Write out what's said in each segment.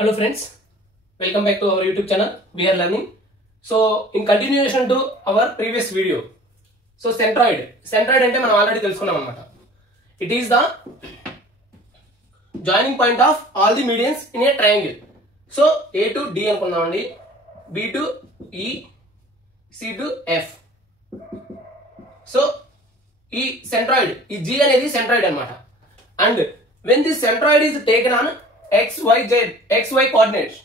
Hello friends, welcome back to our YouTube channel. We are learning. So in continuation to our previous video, so centroid ante మనం already తెలుసుకున్నాం అన్నమాట. It is the joining point of all the medians in a triangle. So A to D అనుకున్నామండి, B to E, C to F. So ఈ centroid, ఈ G అనేది centroid అన్నమాట. And when this centroid is taken on XY coordinates,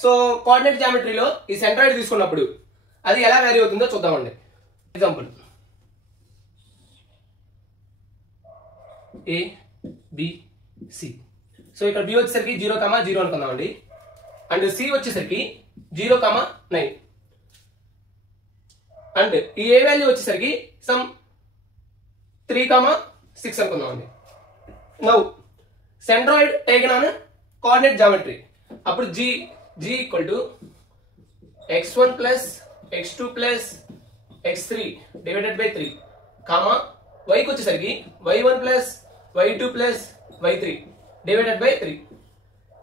so coordinate జామెట్రీలో ఈ centroid తీసుకున్నప్పుడు అది ఎలా వేరీ అవుతుందో చూద్దామండి. Example A B C. So ఇక్కడ B వచ్చేసరికి 0,0 అనుకుందామండి, అండ్ C వచ్చేసరికి 0,9, అండ్ ఈ A వాల్యూ వచ్చేసరికి సమ్ 3,6 అనుకుందామండి. Now centroid taken on coordinate geometry, అప్పుడు G equal to x1 plus x2 plus x3 divided by 3, comma y కి వచ్చేసరికి y1 plus y2 plus y3 divided by 3.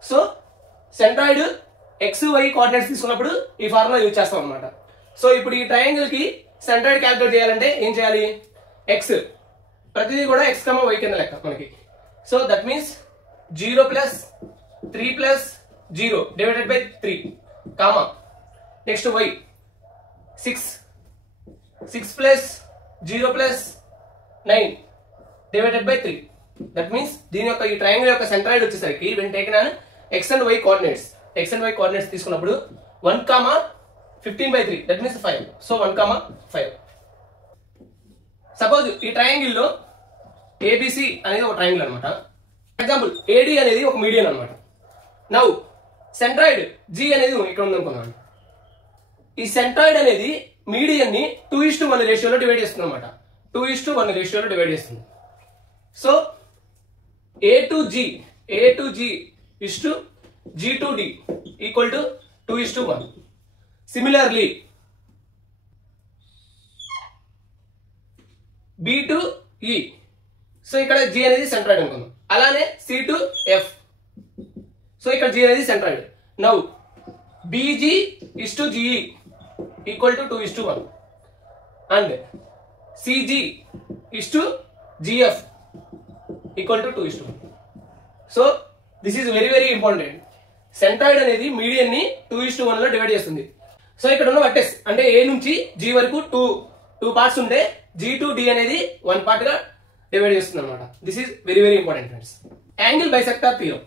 So centroid x y coordinates తీసుకున్నప్పుడు ఈ formula use చేస్తాం అన్నమాట. So ఇప్పుడు ఈ triangle కి సెంట్రాయిడ్ క్యాలిక్యులేట్ చేయాలంటే ఏం చేయాలి? x ప్రతిదీ కూడా x, y కింద లెక్క మనకి. So that means 0 plus 3 plus 0 divided by 3, comma next y 6 plus 0 plus 9 divided by 3. that means దీని యొక్క ఈ ట్రయాంగిల్ యొక్క సెంట్రాయిడ్ వచ్చేసరికి when taken on x and y coordinates తీసుకున్నప్పుడు 1,15/3, that means 5. so 1,5. సపోజ్ ఈ ట్రయాంగిల్ లో ABC అనేది ఒక ట్రయాంగిల్ అన్నమాట. ఎగ్జాంపుల్ AD అనేది ఒక మీడియన్ అన్నమాట. నౌ సెంట్రాయిడ్ G అనేది ఇక్కడ ఉందనుకున్నాను. ఈ సెంట్రాయిడ్ అనేది మీడియన్ ని 2:1 రేషియోలో డివైడ్ చేస్తుంది అన్నమాట. 2:1 రేషియోలో డివైడ్ చేస్తుంది. So A to G is to G to D equal to 2:1. Similarly B to E, so ఇక్కడ G అనేది సెంట్రాయిడ్ అనుకుందాం. అలానే C to F, సో ఇక్కడ G అనేది centroid. Now BG is to GE equal to 2:1 and CG is to GF equal to 2:1. So this is very very important. Centroid అనేది median ని 2:1 లో divide చేస్తుంది. So ఇక్కడ ఉన్న వర్టెక్స్ అంటే A నుంచి G వరకు టూ పార్ట్స్ ఉంటే G to D అనేది 1 పార్ట్ గా డివైడ్ చేస్తుంది అనమాట. This is very very important friends. Angle bisector theorem.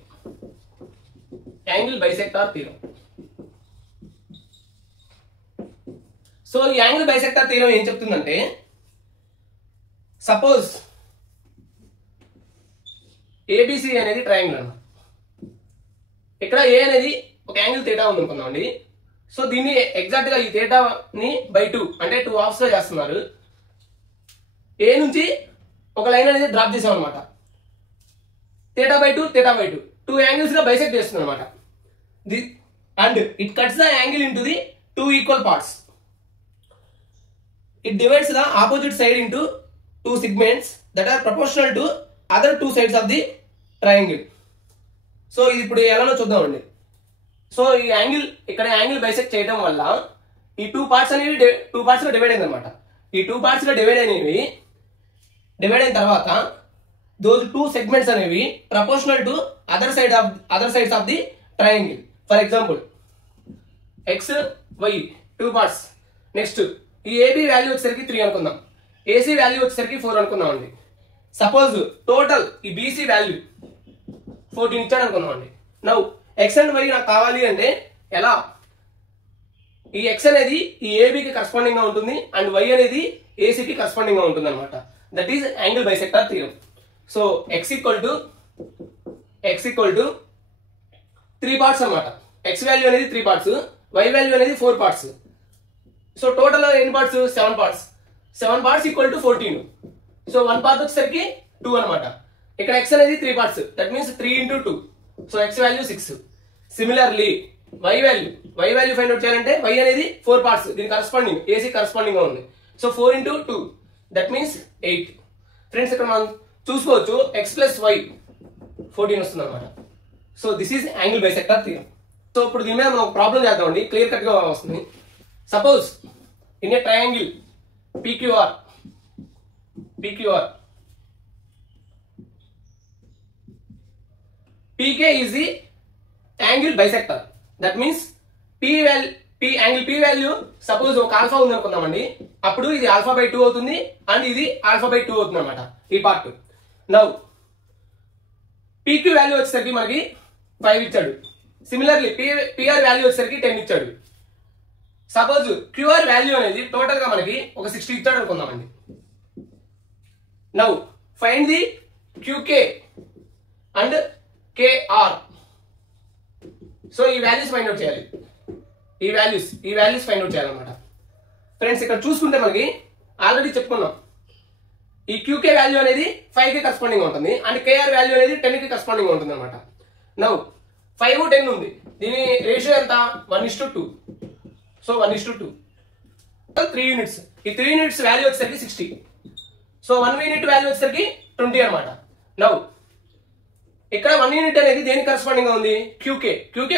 So ఈ యాంగిల్ బైసెక్టార్ థియరం ఏం చెప్తుందంటే, సపోజ్ ABC అనేది ట్రయాంగిల్ అన్నమాట. ఇక్కడ A అనేది ఒక యాంగిల్ థీటా ఉంది అనుకుందామండి. సో దీన్ని ఎగ్జాక్ట్ గా ఈ థీటాని బై 2 అంటే 2 హాఫ్స్ గా చేస్తున్నారు. A నుంచి ఒక లైన్ అనేది డ్రాప్ చేసాం అనమాట. థీటా బై 2 2 యాంగిల్స్ గా బైసెక్ట్ చేస్తుంది అనమాట. And it cuts the angle into the 2 equal parts. It divides the opposite side into 2 segments that are proportional to other 2 sides of the triangle. So ఇది ఇప్పుడు ఎలానో చూద్దామండి. So ఈ angle ఇక్కడ angle bisect చేయడం వల్ల ఈ 2 పార్ట్స్ అనేవి 2 పార్ట్స్ గా డివైడ్ అయింది అనమాట. ఈ 2 పార్ట్స్ గా డివైడ్ అయిన తర్వాత those 2 segments అనేవి proportional to other sides of the triangle. For example, x y 2 parts. Next ఈ AB వాల్యూ వచ్చేసరికి 3 అనుకుందాం, AC వాల్యూ వచ్చేసరికి 4 అనుకుందాం అండి. సపోజ్ టోటల్ ఈ BC వాల్యూ 14 ఇచ్చాడు అనుకుందాం అండి. నౌ x అండ్ y నాకు కావాలి అంటే ఎలా? ఈ x అనేది ఈ AB కి కరెస్పాండింగ్ గా ఉంటుంది అండ్ y అనేది AC కి కరెస్పాండింగ్ గా ఉంటుంది అనమాట. That is angle bisector theorem. So x equal to 3 parts అన్నమాట. x వాల్యూ అనేది 3 పార్ట్స్, y వాల్యూ అనేది 4 పార్ట్స్. సో టోటల్ ఎన్ని parts? 7 parts. 7 parts equal to 14. So 1 part వచ్చేసరికి 2 అనమాట. ఇక్కడ x అనేది 3 parts, that means 3 into 2. So x value 6. Similarly y value find out చేయాలంటే y అనేది 4 పార్ట్స్, దీని కరెస్పాండింగ్ AC కరెస్పాండింగ్ గా ఉంది. So 4 into 2, that means 8. Friends ఇక్కడ మనం చూసుకోవచ్చు x plus y 14 వస్తుంది అనమాట. So this is angle bisector theorem. So ఇప్పుడు దీని మీద మనం ఒక ప్రాబ్లం చేద్దామండి, క్లియర్ కట్ గా వస్తుంది. Suppose in a triangle PQR PK is the angle bisector. That means angle P value suppose ఒక ఆల్ఫా ఉంది అనుకుందామండి, అప్పుడు ఇది α/2 అవుతుంది అండ్ ఇది α/2 అవుతుంది అనమాట ఈ పార్ట్. నౌ PQ వాల్యూ వచ్చేసరికి మనకి 5 ఇచ్చాడు. సిమిలర్లీ PR వాల్యూ వచ్చేసరికి 10 ఇచ్చాడు. సపోజ్ QR వాల్యూ అనేది టోటల్ గా మనకి ఒక 60 ఇచ్చాడు అనుకుందామండి. Now find the QK and KR. So ఈ వాల్యూస్ ఫైండ్ అవుట్ చేయాలి, ఈ వాల్యూస్ ఫైండ్ అవుట్ చేయాలన్నమాట. ఫ్రెండ్స్ ఇక్కడ చూసుకుంటే మనకి ఆల్రెడీ చెప్పుకున్నాం, ఈ QK వాల్యూ అనేది 5 కి కరెస్పాండింగ్ ఉంటుంది అండ్ KR వాల్యూ అనేది 10 కి కరెస్పాండింగ్ ఉంటుంది అనమాట. నౌ 5, 10 ఉంది, దీని రేషియో ఎంత 1:2. So 1:2 3 units. ఈ 3 యూనిట్స్ వాల్యూ వచ్చేసరికి 60. సో 1 యూనిట్ వాల్యూ వచ్చేసరికి 20 అనమాట. నౌ ఇక్కడ 1 యూనిట్ అనేది దేనికి కరెస్పాండింగ్ గా ఉంది, QK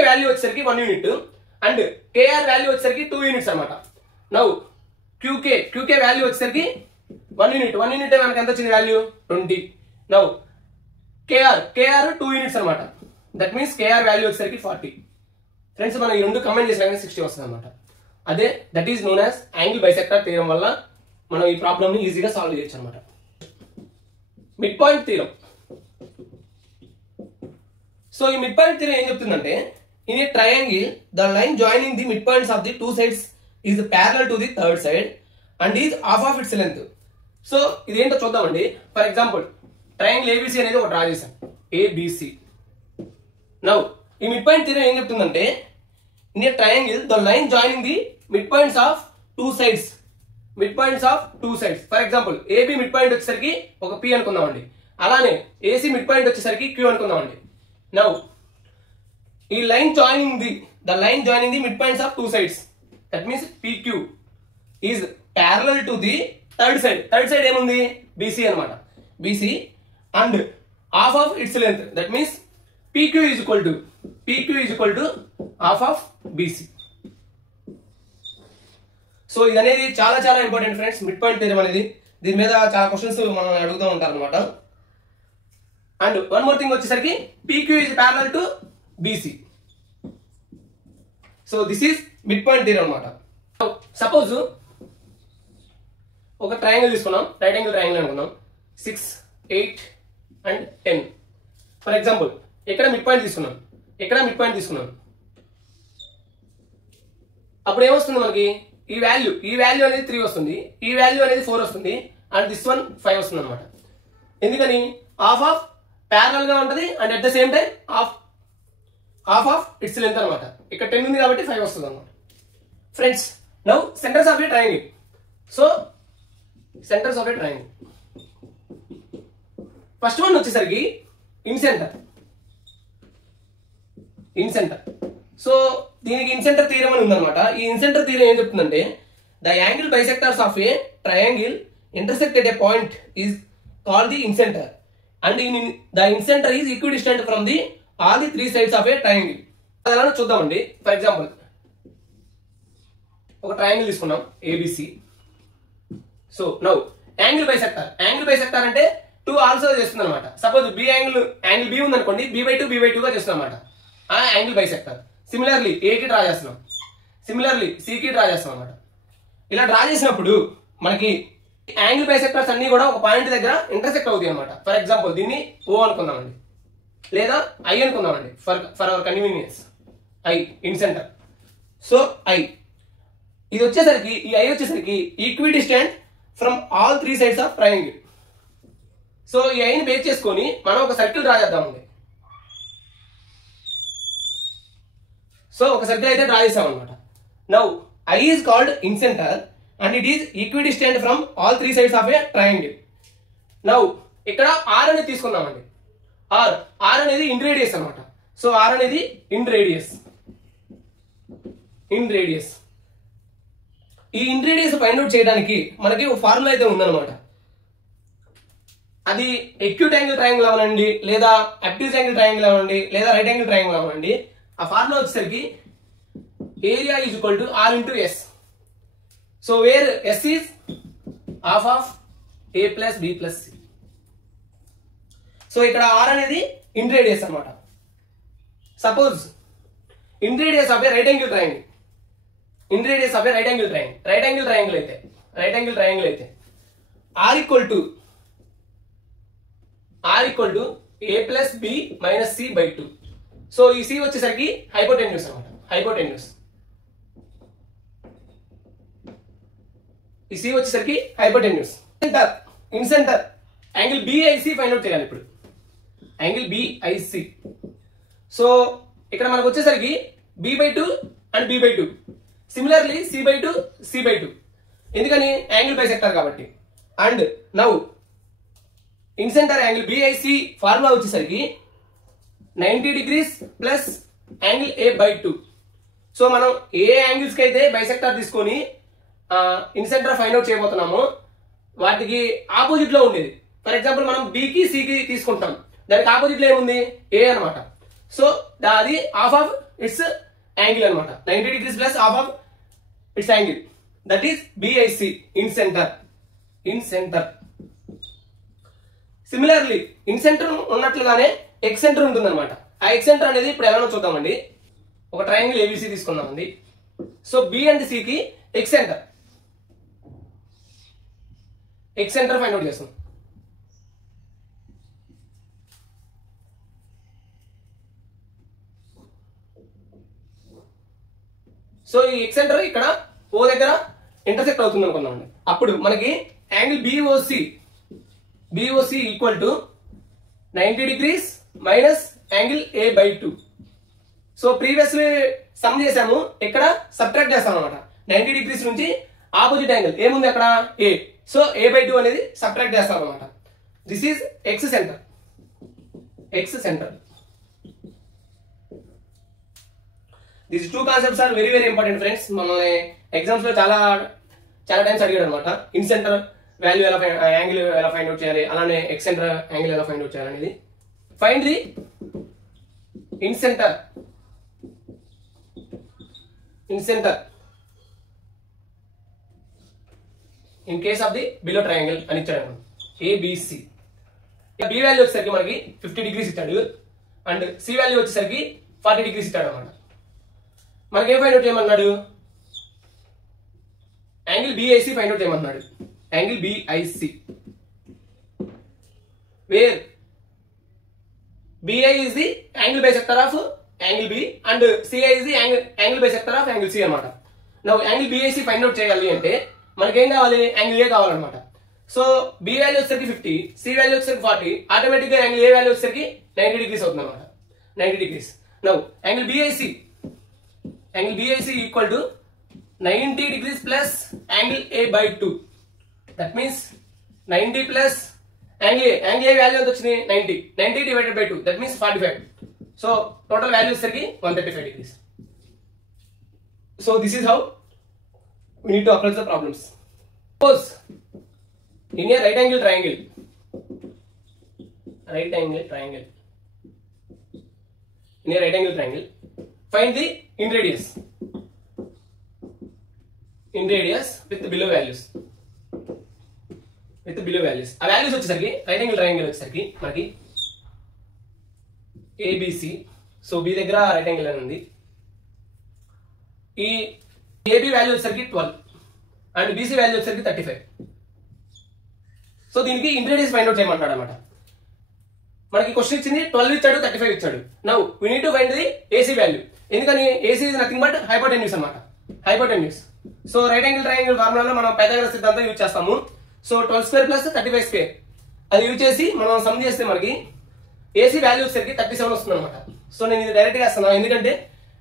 వాల్యూ వచ్చేసరికి 1 యూనిట్ అండ్ KR వాల్యూ వచ్చేసరికి 2 యూనిట్స్ అనమాట. నౌ QK వాల్యూ వచ్చేసరికి 1 యూనిట్ మనకి ఎంత వచ్చింది వాల్యూ 20. నౌ KR 2 యూనిట్స్ అనమాట. దట్ మీన్స్ KR వాల్యూ వచ్చేసరికి 40. ఫ్రెండ్స్ మనం ఈ రెండు కంబైన్ చేసిన 60 వస్తుంది అనమాట. అదే that is known as angle bisector theorem వల్ల మనం ఈ ప్రాబ్లమ్ ని ఈజీగా సాల్వ్ చేయొచ్చు అనమాట. Mid point theorem. సో ఈ మిడ్ పాయింట్ థియరం ఏం చెప్తుందంటే, in a triangle the line joining the mid points of the 2 sides is parallel to the third side and is half of it's length. So ఇది ఏంటో చూద్దామండి. For example triangle ABC అనేది ఒక draw చేశాం, ABC. Now ఈ mid point theorem ఏం చెప్తుందంటే, in a triangle the line joining the mid points of 2 sides. For example AB mid point వచ్చేసరికి ఒక P అనుకుందామండి, అలానే AC మిడ్ పాయింట్ వచ్చేసరికి Q అనుకుందామండి. నౌ ఈ line joining the mid points of 2 sides, that means PQ is parallel to the third side ఏముంది BC అనమాట, BC and half of it's length, that means PQ is equal to half of BC. So ఇది అనేది చాలా చాలా important friends, mid point theorem అనేది. దీని మీద చాలా క్వశ్చన్స్ మనం అడుగుతూ ఉంటారు అనమాట. అండ్ వన్ మోర్ థింగ్ వచ్చేసరికి PQ is parallel to BC. So this is mid point theorem అనమాట. సపోజ్ ఒక ట్రయాంగిల్ తీసుకున్నాం, రైట్ యాంగిల్ ట్రయాంగిల్ అనుకున్నాం, 6, 8 అండ్ 10. ఫర్ ఎగ్జాంపుల్ ఇక్కడ మిడ్ పాయింట్ తీసుకున్నాం, అప్పుడు ఏమొస్తుంది మనకి, ఈ వాల్యూ అనేది 3 వస్తుంది, ఈ వాల్యూ అనేది 4 వస్తుంది అండ్ దిస్ వన్ 5 వస్తుంది అనమాట. ఎందుకని హాఫ్ ఆఫ్ ప్యారలల్ గా ఉంటది and at the same time half of it's length అనమాట. ఇక్కడ 10 ఉంది కాబట్టి 5 వస్తుంది అనమాట. Friends now centres of a triangle. So centres of a triangle, first one వచ్చేసరికి ఇన్ సెంటర్. సో దీనికి ఇన్సెంటర్ థియరం అని ఉందన్నమాట. ఈ ఇన్సెంటర్ థియరం ఏం చెప్తుందంటే, the angle bisectors of a triangle intersect at a point is called the ఇన్సెంటర్ and the ఇన్సెంటర్ is equidistant from the all the 3 sides of a triangle. అలా చూద్దామండి. For example ఒక triangle తీసుకున్నాం ABC. So now angle bisector అంటే 2 also చేస్తుంది అనమాట. Suppose angle B ఉంది అనుకోండి, B/2 గా చేస్తుంది అనమాట ఆ యాంగిల్ బైసెక్టర్. సిమిలర్లీ A కి డ్రా చేస్తున్నాం, సిమిలర్లీ C కి డ్రా చేస్తాం అనమాట. ఇలా డ్రా చేసినప్పుడు మనకి యాంగిల్ బైసెక్టర్స్ అన్ని కూడా ఒక పాయింట్ దగ్గర ఇంటర్సెక్ట్ అవుతాయి అనమాట. ఫర్ ఎగ్జాంపుల్ దీన్ని O అనుకుందామండి, లేదా I అనుకుందామండి for our convenience, I incentre. So I ఇది వచ్చేసరికి, ఈ I వచ్చేసరికి equidistant from all 3 sides of triangle. So ఈ I ని బేస్ చేసుకొని మనం ఒక సర్కిల్ డ్రా చేద్దామండి. సో ఒక సర్కిల్ అయితే డ్రా చేసాం అనమాట. Now I is called incenter and it is equidistant from all 3 sides of a triangle. Now ఇక్కడ R అనేది తీసుకున్నామండి. R అనేది ఇన్ రేడియస్ అనమాట. సో R అనేది ఇన్ రేడియస్. ఈ ఇన్ రేడియస్ ఫైండ్ అవుట్ చేయడానికి మనకి ఒక ఫార్ములా అయితే ఉందన్నమాట. అది ఎక్యూట్ యాంగిల్ ట్రయాంగిల్ అవ్వనండి, లేదా అబ్ట్యూస్ యాంగిల్ ట్రయాంగిల్ అవ్వండి, లేదా రైట్ యాంగిల్ ట్రయాంగిల్ అవ్వండి, ఆ ఫార్ములా వచ్చేసరికి area is equal to R into S. So where S is half of A plus B plus C. So ఇక్కడ ఆర్ అనేది ఇంట్రేడియస్ అనమాట. Suppose inradius of a right angle triangle, inradius of a right angle triangle, right angle triangle అయితే R equal to A plus B minus C by 2. So ఈ C వచ్చేసరికి hypotenuse అనమాట. ఈ C వచ్చేసరికి hypotenuse. Incentre angle BIC find out చేయాలి ఇప్పుడు. Angle BIC. So ఇక్కడ మనకు వచ్చేసరికి b/2 and b/2. Similarly c/2 c/2. ఎందుకని యాంగిల్ బైసెక్టర్ కాబట్టి. And now in centre angle BIC formula వచ్చేసరికి 90 degrees plus angle a/2. So మనం ఏ యాంగిల్స్ కి అయితే బైసెక్టర్ తీసుకొని ఇన్ సెంటర్ ఫైండ్ అవుట్ చేయబోతున్నామో వాటికి ఆపోజిట్ లో ఉండేది. ఫర్ ఎగ్జాంపుల్ మనం బికి సికి తీసుకుంటాం, దానికి ఆపోజిట్ లో ఏముంది ఏ అనమాట. సో అది హాఫ్ ఆఫ్ ఇట్స్ యాంగిల్ అనమాట. 90 degrees plus half of its angle, that is BIC incentre. Similarly incentre ఉన్నట్లుగానే ఎక్స్ సెంటర్ ఉంటుంది అనమాట. ఆ ఎక్స్ సెంటర్ అనేది ఇప్పుడు ఎలానో చూద్దామండి. ఒక ట్రయాంగిల్ ఏబిసి తీసుకుందామండి. సో బి అండ్ సికి ఎక్స్ సెంటర్ ఫైండ్ అవుట్ చేస్తాం. సో ఈ ఎక్స్ సెంటర్ ఇక్కడ ఓ దగ్గర ఇంటర్సెక్ట్ అవుతుంది అనుకున్నామండి. అప్పుడు మనకి angle BOC equal to 90 degrees minus angle a/2. So previously sum చేసాము, ఇక్కడ సబ్ట్రాక్ట్ చేస్తాం అనమాట. 90 degrees నుంచి ఆపోజిట్ యాంగిల్ ఏముంది అక్కడ ఏ. సో a/2 అనేది సబ్ట్రాక్ట్ చేస్తాం అనమాట. This is ex center. These two concepts are very very important friends. మన ఎగ్జామ్స్ లో చాలా టైమ్స్ అడిగాడు అనమాట. ఇన్ సెంటర్ వాల్యూ ఎలా యాంగిల్ ఎలా ఫైండ్ అవుట్ చేయాలి, అలానే ఎక్స్ సెంటర్ యాంగిల్ ఎలా ఫైండ్ అవుట్ చేయాలి అనేది. Find the in center in case of the below triangle అని ఇచ్చాడు ఏబిసి. బి వాల్యూ వచ్చేసరికి మనకి 50 degrees ఇచ్చాడు, అండ్ సి వాల్యూ వచ్చేసరికి 40 degrees ఇచ్చాడు అనమాట. మనకి ఏం ఫైండ్ అవుట్ చేయమన్నాడు, యాంగిల్ బిఐసి ఫైండ్ అవుట్ చేయమన్నాడు. Angle BIC where BI is the angle bisector of angle B and CI is the angle bisector of angle C అనమాట. Now angle BIC find out చేయాలి అంటే మనకి ఏం కావాలి, angle A కావాలన్నమాట. So B వాల్యూ వచ్చేసరికి 50, C వాల్యూ వచ్చేసరికి 40, ఆటోమేటిక్ గా యాంగిల్ A వాల్యూ వచ్చేసరికి 90 degrees అవుతుంది అనమాట. 90 degrees. Now angle BIC equal to 90 degrees plus angle A/2. That means 90 plus angle A value ఎంత వచ్చింది 90 divided by 2, that means 45. So total value వచ్చేసరికి 135 degrees. So this is how we need to approach the problems. Suppose in a right angle triangle find the in radius with the below values. ఆ values వచ్చేసరికి right angle triangle వచ్చేసరికి మనకి ABC. So B దగ్గర right angle అని ఉంది. ఈ AB value వచ్చేసరికి 12 and BC value వచ్చేసరికి 35. సో దీనికి ఇంట్రేడియస్ ఫైండ్ అవుట్ చేయమంటాడు అనమాట. మనకి క్వశ్చన్ ఇచ్చింది 12 ఇచ్చాడు, 35 ఇచ్చాడు. Now we need to find the AC value. ఎందుకని AC is nothing but hypotenuse అనమాట. సో రైట్ యాంగిల్ ట్రయాంగిల్ ఫార్ములాలో మనం పైథాగరస్ సిద్ధాంతం యూజ్ చేస్తాము. సో 12² ప్లస్ 35² అది యూజ్ చేసి మనం సమ్ చేస్తే మనకి ఏసీ వాల్యూ వచ్చేసరికి 37 వస్తుంది అనమాట. సో నేను ఇది డైరెక్ట్ గా వేస్తున్నాను, ఎందుకంటే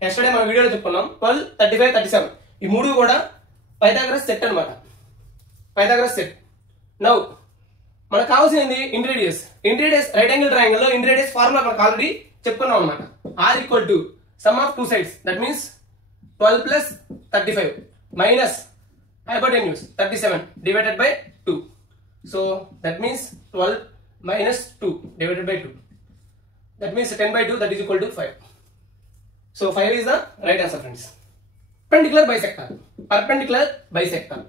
ఎస్టర్డే మన వీడియోలో చెప్పుకున్నాం 12, 35, 37 ఈ మూడు కూడా పైథాగరస్ సెట్ అనమాట. నౌ మనకు కావాల్సింది ఇంట్రేడియస్ రైట్ యాంగిల్ ట్రయాంగిల్ లో ఇంట్రేడియస్ ఫార్ములా మనకు ఆల్రెడీ చెప్పుకున్నాం అనమాట. Are equal to sum of two sides, that means 12 plus 35 minus hypotenuse 37 divided by 2. So that means 12 minus 2 divided by 2. That means 10 by 2, that is equal to 5. So 5 is the right answer, friends. Perpendicular bisector. Perpendicular bisector.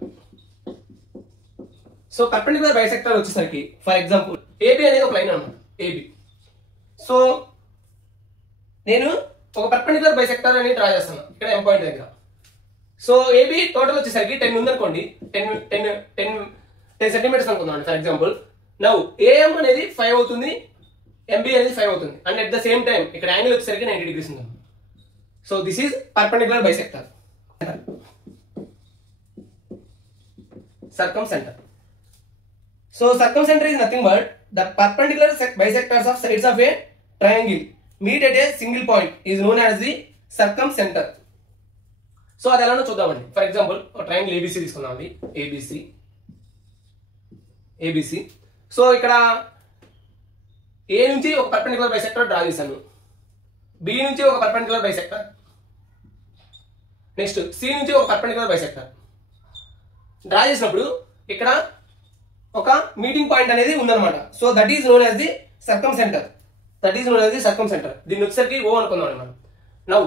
So perpendicular bisector వచ్చేసరికి for example AB అనేది ఒక line అన్నమాట. AB. So నేను ఒక perpendicular bisector అని draw చేస్తాను ఇక్కడ M point దగ్గర. సో AB టోటల్ వచ్చేసరికి 10 ఉందనుకోండి, 10 సెంటీమీటర్స్ అనుకుందాం ఫర్ ఎగ్జాంపుల్. నౌ AM అనేది 5 అవుతుంది, MB అనేది 5 అవుతుంది, and at the same time ఇక్కడ యాంగిల్ వచ్చేసరికి 90 degrees ఉంది. So this is perpendicular bisector. Circumcenter. So circumcenter is nothing but the perpendicular bisectors of sides of a triangle meet at a single point is known as the circumcenter. So అది ఎలానో చూద్దామండి. For example triangle ABC తీసుకుందామండి. ABC. So ఇక్కడ A నుంచి ఒక perpendicular bisector draw చేశాను, B నుంచి ఒక పర్పెండిక్యులర్ బైసెక్టర్, నెక్స్ట్ C నుంచి ఒక పర్పెండిక్యులర్ బైసెక్టర్ డ్రా చేసినప్పుడు ఇక్కడ ఒక మీటింగ్ పాయింట్ అనేది ఉందన్నమాట. So that is known as the circumcentre. దీన్ని వచ్చేసరికి O అనుకుందాం మనం. నౌ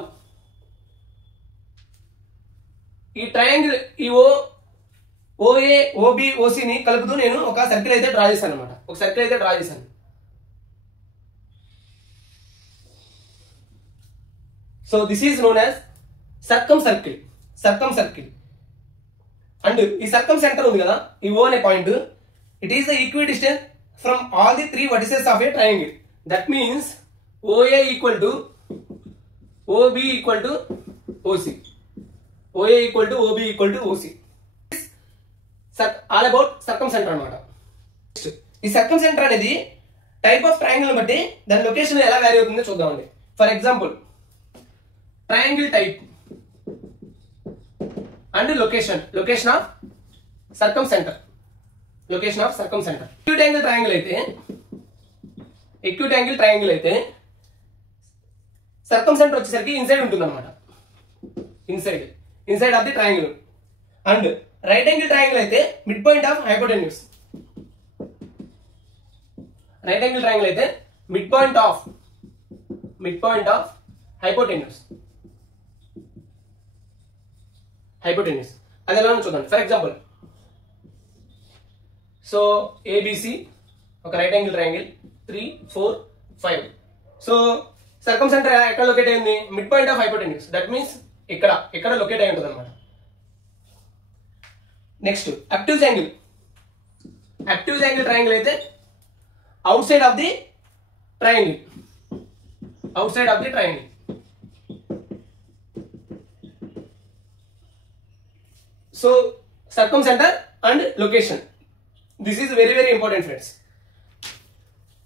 ఈ ట్రయాంగిల్ ఈ OA OB OC ని కలుపుతూ నేను ఒక సర్కిల్ అయితే డ్రా చేశాను అనమాట. So this is known as circumcircle. And ఈ సర్కంసెంటర్ ఉంది కదా, ఈ O అనే point, it is the equidistance from all the 3 vertices of a triangle. That means OA equal to OB equal to OC, OA equal to OB equal to OC. All about circumcentre అన్నమాట. ఈ సర్కంసెంటర్ అనేది type of triangle బట్టి దాని location ఎలా vary అవుతుందో చూద్దామండి. For example triangle type and location of circumcentre. Acute angle triangle అయితే circumcentre వచ్చేసరికి ఇన్సైడ్ ఉంటుంది అనమాట, inside of the triangle. And right angle triangle అయితే mid point of hypotenuse. Hypotenuse అది ఎలా చూద్దాం. ఫర్ ఎగ్జాంపుల్ సో ABC ఒక right angle triangle 3 4 5. So circumcentre ఎక్కడ లొకేట్ అయింది? Mid point of hypotenuse. That means ఇక్కడ లొకేట్ అయి ఉంటుంది అనమాట. నెక్స్ట్ అబ్ట్యూజ్ యాంగిల్ ట్రయాంగిల్ అయితే outside of the triangle. So circumcentre and location, this is very very important friends.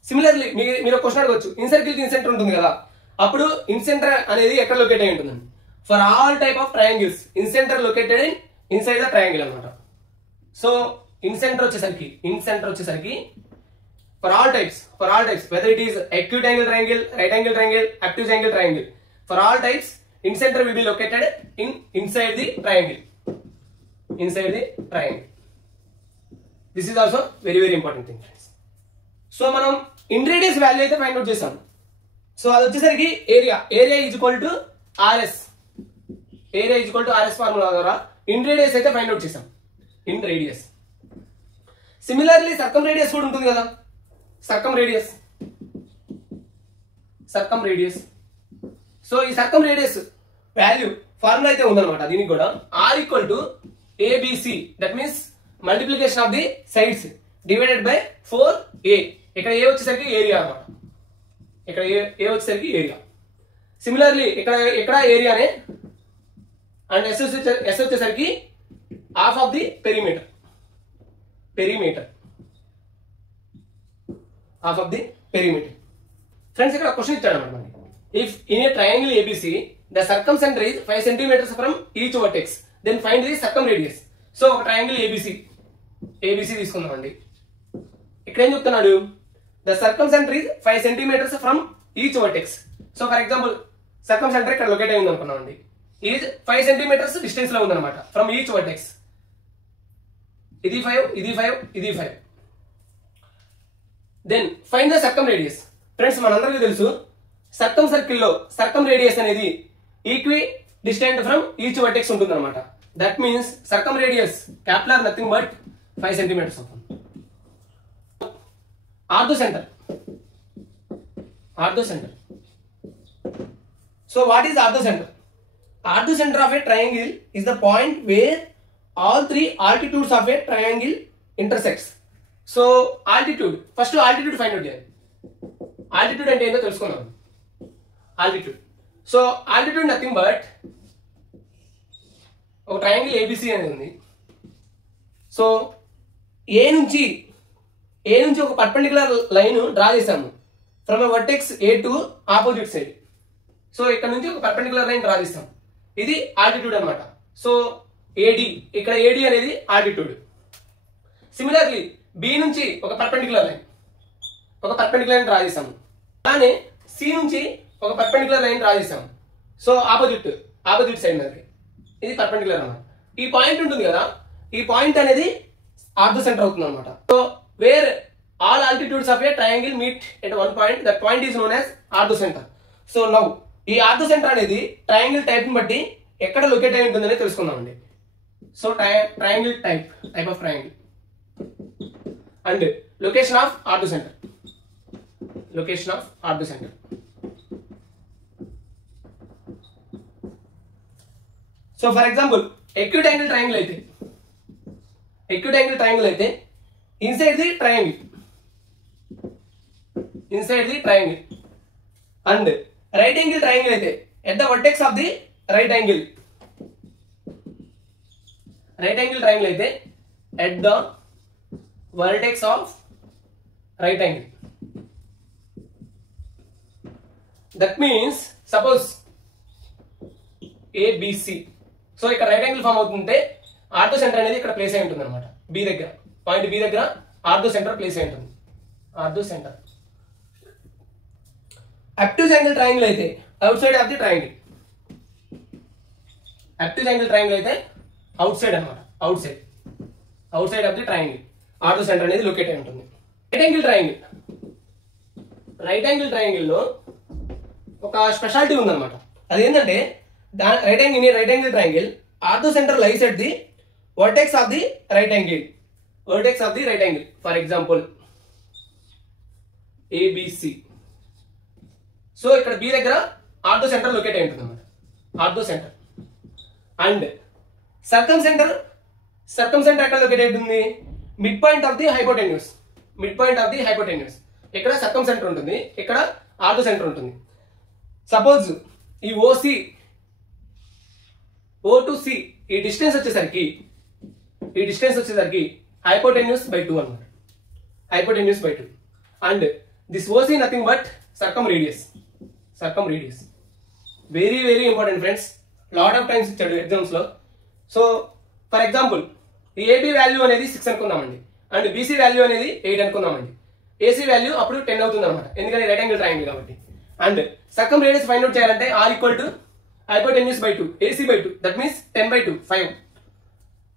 Similarly మీరు question అడగవచ్చు, incircle ఇన్సెంటర్ ఉంటుంది కదా, అప్పుడు ఇన్సెంటర్ అనేది ఎక్కడ లొకేట్ అయి ఉంటుందండి? For all type of triangles ఇన్సెంటర్ located inside the triangle అనమాట. సో ఇన్సెంటర్ వచ్చేసరికి for all types whether it is acute angle triangle, right angle triangle, obtuse angle triangle, for all types incenter will be located inside the triangle. This is also very very important thing friends. So మనం in radius value అయితే find out చేసాం. So అది వచ్చేసరికి area is equal to RS. Formula ద్వారా in radius అయితే find out చేసాం. Similarly సర్కం radius కూడా ఉంటుంది కదా, సర్కం రేడియస్. సో ఈ సర్కం రేడియస్ వాల్యూ ఫార్ములా అయితే ఉందన్నమాట. దీనికి కూడా R equal to ABC, that means multiplication of the sides divided by 4A. ఇక్కడ A వచ్చేసరికి ఏరియా అన్నమాట. సిమిలర్లీ ఇక్కడ ఏరియానే, అండ్ S వచ్చేసరికి half of the perimeter. Friends ఇక్కడ క్వశ్చన్ ఇచ్చాడు అనమాట. If in a triangle ABC the circumcentre is 5 centimeters from each vertex, then find the circumradius. So ఒక ట్రయాంగిల్ ABC తీసుకుందామండి. ఇక్కడ ఏం చెప్తున్నాడు? The circumcentre is 5 centimeters from each vertex. So for example సర్కంసెంటర్ ఇక్కడ locate అయింది అనుకున్నామండి. Is 5 centimeters distance లో ఉందన్నమాట ఫ్రమ్ ఈచ్ వర్టెక్స్. ఇది 5. Then find the circumradius. Friends మనందరికీ తెలుసు సర్కమ్ సర్కిల్ లో సర్కమ్ రేడియస్ అనేది equidistant from each vertex ఉంటుంది అనమాట. That means circumradius capital R nothing but 5 centimetres అవుతుంది. Orthocentre. Orthocentre. So what is orthocentre? Ortho center of a triangle is the point where all three altitudes of a triangle intersects. So altitude, first altitude find out here. Altitude ante endo telusukundam. Altitude. So altitude nothing but ఒక triangle ABC అనేది ఉంది. So ఏ నుంచి ఒక perpendicular line draw చేసాము from a vertex A to opposite side. So ఇక్కడ నుంచి ఒక perpendicular line draw చేస్తాం. ఇది ఆల్టిట్యూడ్ అన్నమాట. సో ఏడి, ఇక్కడ ఏడి అనేది ఆల్టిట్యూడ్. సిమిలర్లీ బి నుంచి ఒక పర్పెండిక్యులర్ లైన్ డ్రా చేసాము. అలానే సి నుంచి ఒక పర్పెండిక్యులర్ లైన్ డ్రా చేసాము. సో ఆపోజిట్ సైడ్ అనేది ఇది పర్పెండిక్యులర్ అన్నమాట. ఈ పాయింట్ ఉంటుంది కదా, ఈ పాయింట్ అనేది ఆర్థో సెంటర్ అవుతుంది అనమాట. So where all altitudes of a triangle meet at one point, that point is known as orthocentre. So now ఈ ఆర్థో సెంటర్ అనేది ట్రయాంగిల్ టైప్ ని బట్టి ఎక్కడ లొకేట్ అయి ఉంటుందని తెలుసుకుందామండి. So triangle type of triangle and location of orthocentre. So for example acute angle triangle అయితే inside the triangle and right angle triangle అయితే at the vertex of the right angle అయితే at the vertex of right angle. That means suppose ABC. So ఇక్కడ right angle form అవుతుంటే orthocentre అనేది ఇక్కడ place అయి ఉంటుంది అనమాట. Point B దగ్గర ఆర్థో సెంటర్ ప్లేస్ అయి ఉంటుంది. Orthocentre. Obtuse angle triangle అయితే outside of the triangle. Obtuse angle triangle అయితే అవుట్ సైడ్ అనమాట. Outside of the triangle orthocentre అనేది లొకేట్ అయి ఉంటుంది. రైట్ యాంగిల్ ట్రయాంగిల్ లో ఒక స్పెషాలిటీ ఉందన్నమాట. అదేంటంటే right angle triangle orthocentre lies at the vertex of the right angle. For example ABC. So ఇక్కడ B దగ్గర ఆర్థో సెంటర్ లొకేట్ అయి ఉంటుంది అన్నమాట. Orthocentre and circumcentre ఎక్కడ లొకేట్ అయి ఉంటుంది? Mid point of the hypotenuse. ఇక్కడ circumcentre ఉంటుంది, ఇక్కడ ఆర్థో సెంటర్ ఉంటుంది. సపోజ్ ఈ O to C ఈ డిస్టెన్స్ వచ్చేసరికి హైపోటెన్యూస్ బై 2 అన్నమాట. And this OC nothing but సర్కమ్ radius. Very very important friends. Lot of times ఇచ్చాడు ఎగ్జామ్స్ లో. సో ఫర్ ఎగ్జాంపుల్ ఈ AB వాల్యూ అనేది 6 అనుకుందామండి, అండ్ BC వాల్యూ అనేది 8 అనుకుందామండి. AC వాల్యూ అప్పుడు 10 అవుతుంది అనమాట, ఎందుకంటే రైట్ యాంగిల్ ట్రయాంగిల్ కాబట్టి. And circumradius find out చేయాలంటే R equal to hypotenuse by 2, AC by 2, that means 10/2 5.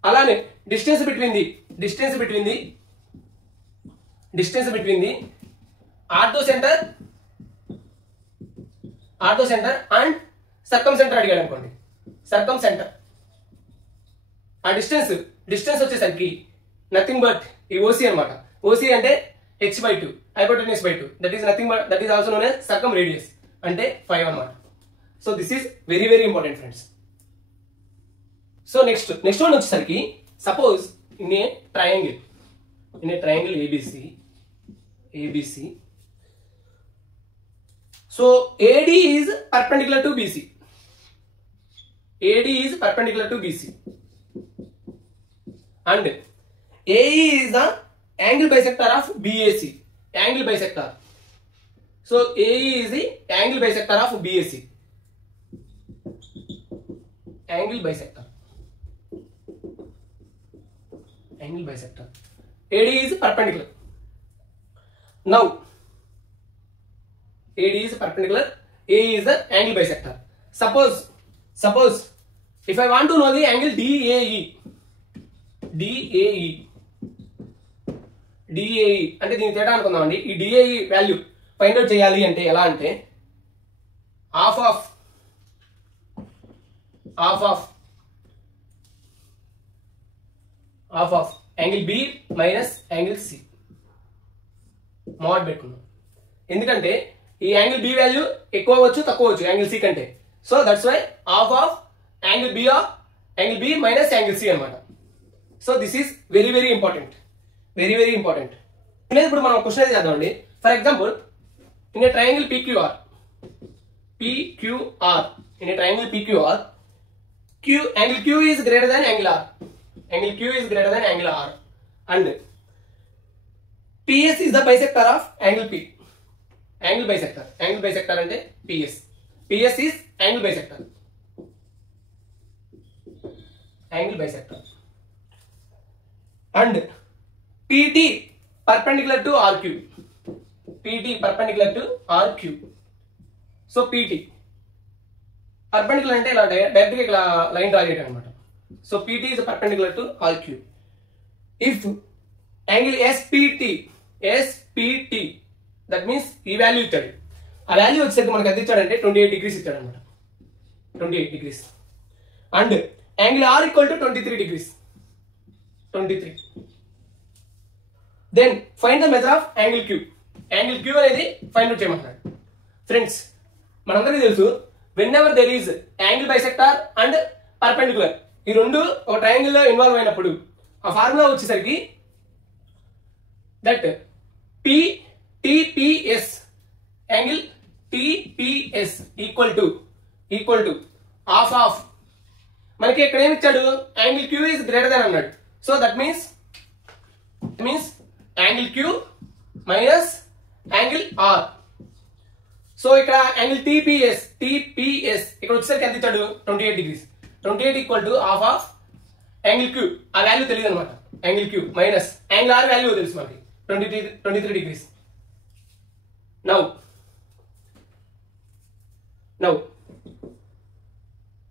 అలానే distance between the orthocentre and circumcentre అడిగాడు అనుకోండి. సర్కమ్ సెంటర్ ఆ డిస్టెన్స్ వచ్చేసరికి నథింగ్ బట్ ఈ OC అనమాట. OC అంటే h/2, hypotenuse by 2, that is also known as circumradius అంటే 5 అనమాట. So this is very very important friends. So next one వచ్చేసరికి suppose in a triangle ABC. So AD is perpendicular to BC. And AE is the angle bisector of BAC. So AE is the angle bisector of BAC. Angle bisector. AD is perpendicular. Now AD is perpendicular, AE is the angle bisector. Suppose if I want to know the angle DAE, DAE అంటే దీని తేడా అనుకుందామండి. ఈ DAE value find out చేయాలి అంటే ఎలా అంటే half of angle B minus angle C mod పెట్టుకున్నాం. ఎందుకంటే ఈ యాంగిల్ బి వాల్యూ ఎక్కువ అవ్వచ్చు తక్కువ అవ్వచ్చు యాంగిల్ సి కంటే. So that's why half of angle B minus angle C అనమాట. So this is very very important, very very important. ఇప్పుడు మనం క్వశ్చన్ అయితే చేద్దామండి. For example in a triangle PQR in a triangle PQR, angle Q is greater than angle R. Angle Q is greater than angle R, and PS is the bisector of angle P. Angle bisector ante PS is angle bisector. And PT perpendicular to RQ. So PT perpendicular అంటే ఇలా direct గా ఇలా line draw చేయడం అనమాట. So PT is perpendicular to RQ. If angle SPT that means ఈ value ఇచ్చాడు. ఆ value వచ్చేసరికి మనకి ఎంత ఇచ్చాడంటే 28 degrees ఇచ్చాడు అనమాట. 28 degrees. And angle R equal to 23 degrees. 23. Then find the measure of angle Q. Angle Q అనేది ఫైండ్ అవుట్ చేయమంటున్నాడు. ఫ్రెండ్స్ మనందరికీ తెలుసు whenever there is angle bisector and perpendicular ఈ రెండు ఒక ట్రయాంగిల్ లో ఇన్వాల్వ్ అయినప్పుడు ఆ ఫార్ములా వచ్చేసరికి that TPS angle TPS equal to half of మనకి ఇక్కడ ఏమి ఇచ్చాడు angle Q is greater than అన్నాడు. So that means angle Q minus angle R. So ఇక్కడ యాంగిల్ TPS ఇక్కడ వచ్చేసరికి ఎంత ఇచ్చాడు 28 degrees. 28 equal to half of angle Q. ఆ వాల్యూ తెలియదు అనమాట. Angle Q minus angle R value తెలుసు మనకి 23 degrees. నౌ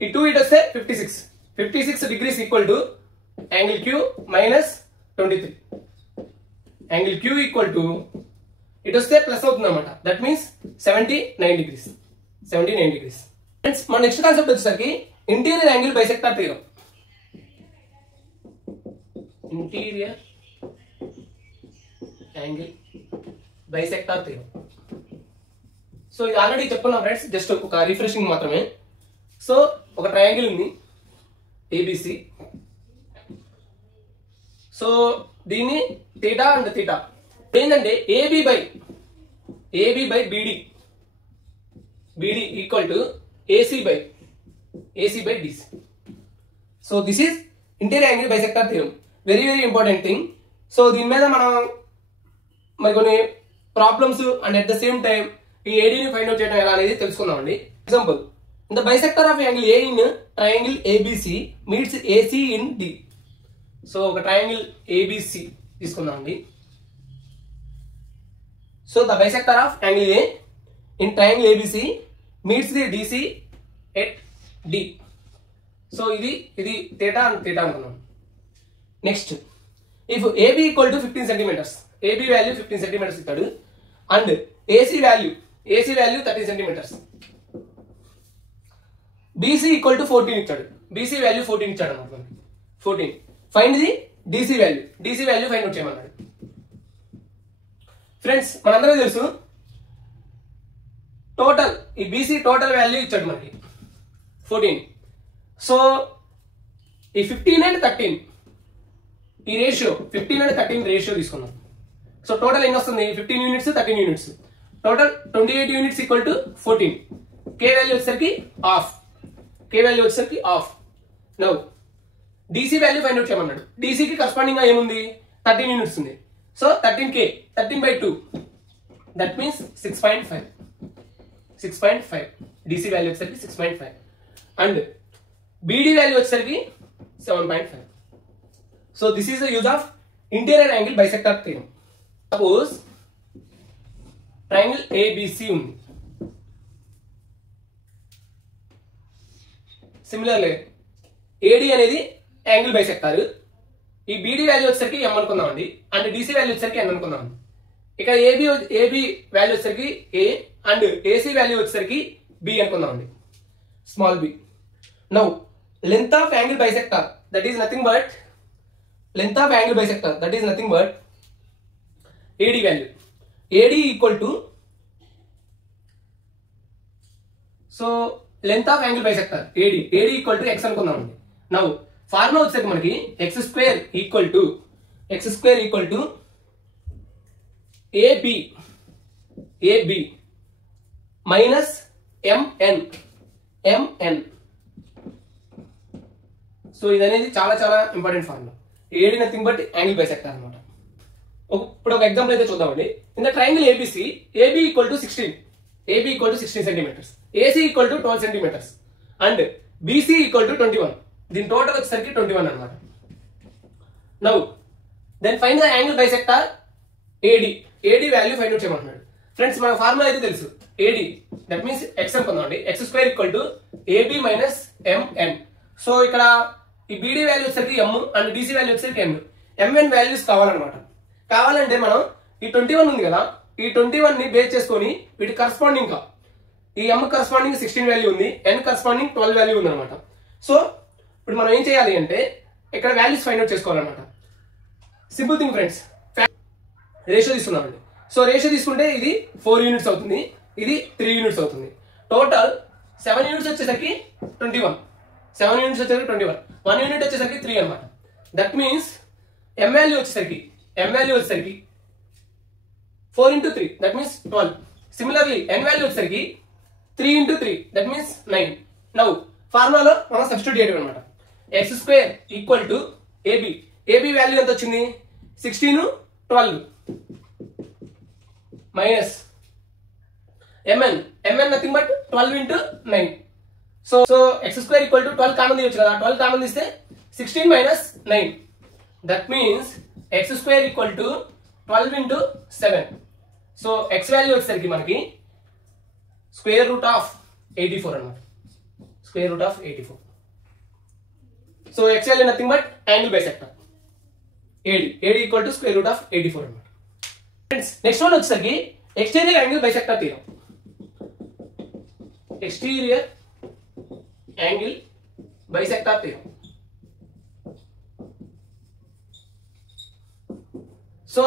ఈ 2 ఇటు వస్తే 56 degrees equal to angle Q minus 23. Angle Q equal to ఇటు వస్తే ప్లస్ అవుతుంది అనమాట. That means 79 degrees. ఫ్రెండ్స్ మన నెక్స్ట్ కాన్సెప్ట్ వచ్చేసరికి interior angle bisector theorem. So ఇది ఆల్రెడీ చెప్పుకున్నాం ఫ్రెండ్స్, జస్ట్ ఒక రిఫ్రెషింగ్ మాత్రమే. సో ఒక ట్రయాంగిల్ ఉంది ABC. సో దీన్ని థీటా అండ్ థీటా ఏంటంటే AB by BD equal to AC by DC. So this is interior angle bisector theorem. Very very important thing. So దీని మీద మనం మరి కొన్ని problems and at the same time ఈ ADని find out చేయడం ఎలా అనేది తెలుసుకుందామండి. Example, the bisector of angle A in triangle ABC meets AC in D. So ఒక ట్రయాంగిల్ ABC తీసుకుందామండి. So the bisector of angle A in triangle ABC meets the DC at D. సో ఇది theta and theta అనుకున్నాం. Next, if AB equal to 15 centimeters, AB వాల్యూ 15 centimeters ఇస్తాడు and AC value 30 centimeters. BC equal to 14 ఇచ్చాడు. BC value 14 ఇచ్చాడు అనుకోండి. 14. Find the DC value find out చేయమన్నాడు. Friends మనందరికీ తెలుసు టోటల్ ఈ BC టోటల్ వాల్యూ ఇచ్చాడు మనకి 14. సో ఈ 15 and 13 ఈ రేషియో 15 and 13 రేషియో తీసుకున్నాం. సో టోటల్ ఎన్ని వస్తుంది 15 units 13 units total 28 units equal to 14. K value వచ్చేసరికి half. Now DC value find out చేయమన్నాడు. DC కి కరెస్పాండింగ్ గా ఏముంది 13 యూనిట్స్ ఉంది. So 13K 13/2 that means 6.5. DC value వచ్చేసరికి 6.5 అండ్ BD వాల్యూ వచ్చేసరికి 7.5. So this is the use of interior angle bisector theorem. Suppose triangle ABC ఉంది. Similarly AD అనేది angle bisector, ఈ బీడీ వాల్యూ వచ్చేసరికి ఎం అనుకుందామండి, అండ్ డీసీ వాల్యూ వచ్చేసరికి N అనుకుందామండి. ఇక్కడ ఏబి వాల్యూ వచ్చేసరికి ఏ అండ్ ఏసీ వాల్యూ వచ్చేసరికి బి అనుకుందామండి, small b. Now length of angle bisector that is nothing but AD value. AD equal to, so length of angle bisector AD equal to x అనుకుందామండి. Now formula వచ్చేసరికి మనకి x square equal to AB minus MN. సో ఇది అనేది చాలా చాలా important formula. AD nothing but angle bisector అనమాట. ఇప్పుడు ఒక ఎగ్జాంపుల్ అయితే చూద్దామండి. In the triangle ABC, AB equal to 16 centimetres, AC equal to 12 centimetres and BC equal to 21. దీని టోటల్ వచ్చేసరికి 21 అనమాట. Now then find the angle bisector AD value find out చేయమంటున్నాడు. Friends మన ఫార్ములా అయితే తెలుసు, AD that means x అనుకుందామండి, x square equal to AB minus MN. So ఇక్కడ ఈ BD value వచ్చేసరికి M అండ్ DC వాల్యూ వచ్చేసరికి MN వాల్యూస్ కావాలంటే మనం ఈ 21 ఉంది కదా, ఈ 21 ని బేస్ చేసుకొని వీటి కరస్పాండింగ్ గా ఈ M కరస్పాండింగ్ 16 వాల్యూ ఉంది, N కరస్పాండింగ్ 12 వాల్యూ ఉంది అనమాట. సో ఇప్పుడు మనం ఏం చేయాలి అంటే ఇక్కడ వాల్యూస్ ఫైండ్ అవుట్ చేసుకోవాలన్నమాట. సింపుల్ థింగ్ ఫ్రెండ్స్, రేషియో తీసుకున్నామండి. సో రేషియో తీసుకుంటే ఇది 4 యూనిట్స్ అవుతుంది, ఇది 3 యూనిట్స్ అవుతుంది. టోటల్ 7 యూనిట్స్ వచ్చేసరికి 21, 7 యూనిట్స్ వచ్చేసరికి 21, 1 యూనిట్ వచ్చేసరికి 3 అనమాట. దట్ మీన్స్ M వాల్యూ వచ్చేసరికి 4 into 3 that means 12. Similarly N value వచ్చేసరికి 3 into 3 that means 9. Now ఫార్ములాలో మనం సబ్స్టిట్యూట్ చేయడం అన్నమాట. x square equal to AB value ఎంత వచ్చింది, 16 12 minus MN nothing but 12 into 9. So x square equal to 12 common తీయొచ్చు కదా, 12 common తీస్తే 16 minus 9 that means x square equal to 12 into 7. So x value వచ్చేసరికి మనకి స్క్వేర్ రూట్ ఆఫ్ 84 అన్నమాట, square root of 84. So x value nothing but angle bisector AD equal to square root of 84 అన్నమాట. Friends next one వచ్చేసరికి exterior angle bisector theorem. Exterior angle bisector theorem. So